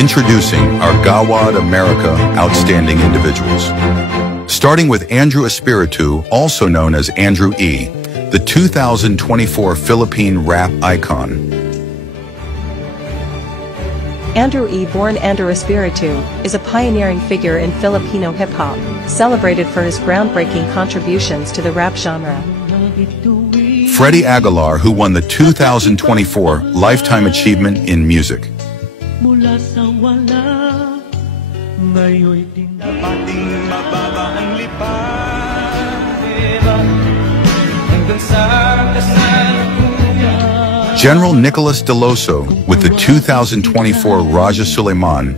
Introducing our Gawad America Outstanding Individuals. Starting with Andrew Espiritu, also known as Andrew E., the 2024 Philippine rap icon. Andrew E. Born Andrew Espiritu, is a pioneering figure in Filipino hip-hop, celebrated for his groundbreaking contributions to the rap genre. Freddie Aguilar, who won the 2024 Lifetime Achievement in Music. Mula sa wala, ngayon'y tinapating mababa ang lipat, hanggang sa kasalukuyan. General Nicolas Deloso with the 2024 Raja Suleiman.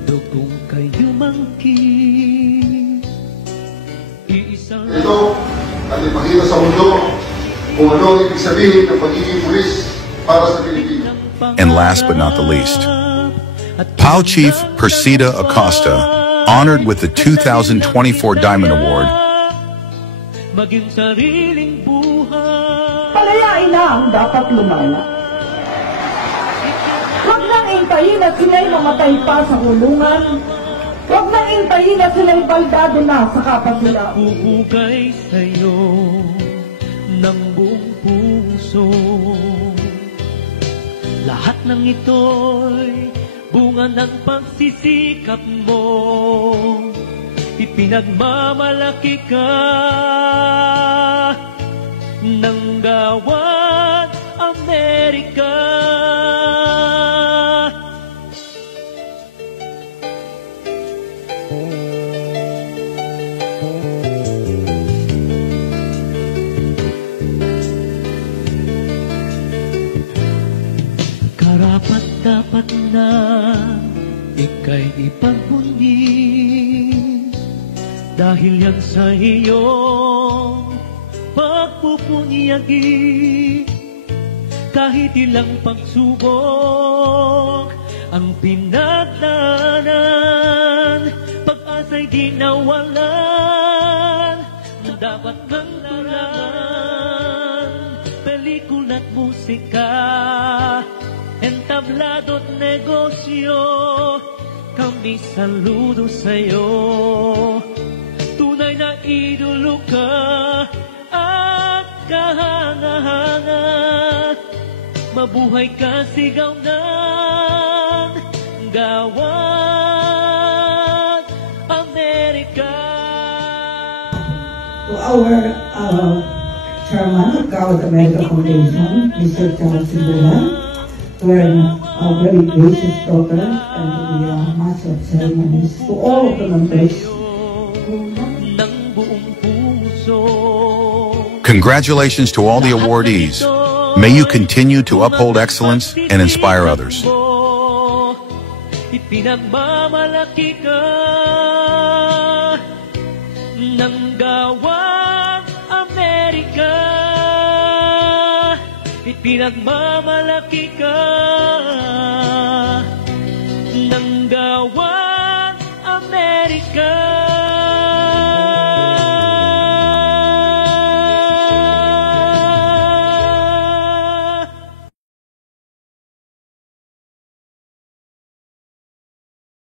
Ito at ipakita sa mundo kung ano ang ibig sabihin ng pagiging pulis para sa Pilipinas. And last but not the least, POW Chief Persida Acosta, honored with the 2024 Diamond Award. Maging sariling buhay. Palayain na ang dapat lumala. Huwag nang intayin at sila'y mamatay pa sa kulungan. Huwag nang intayin at sila'y baldado na sa kapatila. Bubugay sa'yo ng buong puso. Lahat ng ito'y bunga ng pagsisikap mo, ipinagmamalaki ka ng Gawad Amerika. Karapat dapat na ika'y ipagpunyis dahil yan sa iyong pagpupunyagi. Kahit ilang pagsubok ang pinagdaanan, pag-asa'y di nawalan, dapat nang tulan. Pelikula't musika, entablado't negosyo, kami saludo sa'yo. Tunay na idolo ka at kahanga-hanga. Mabuhay ka, sigaw ng Gawad Amerika. To our chairman of Gawad America Foundation, Mr. Charles Simbalan, to our very gracious daughter and to the master of ceremonies, to all of the members. Congratulations to all the awardees. May you continue to uphold excellence and inspire others. Ipinagmamalaki ka ng Gawad Amerika. Ipinagmamalaki ka ng Gawad Amerika.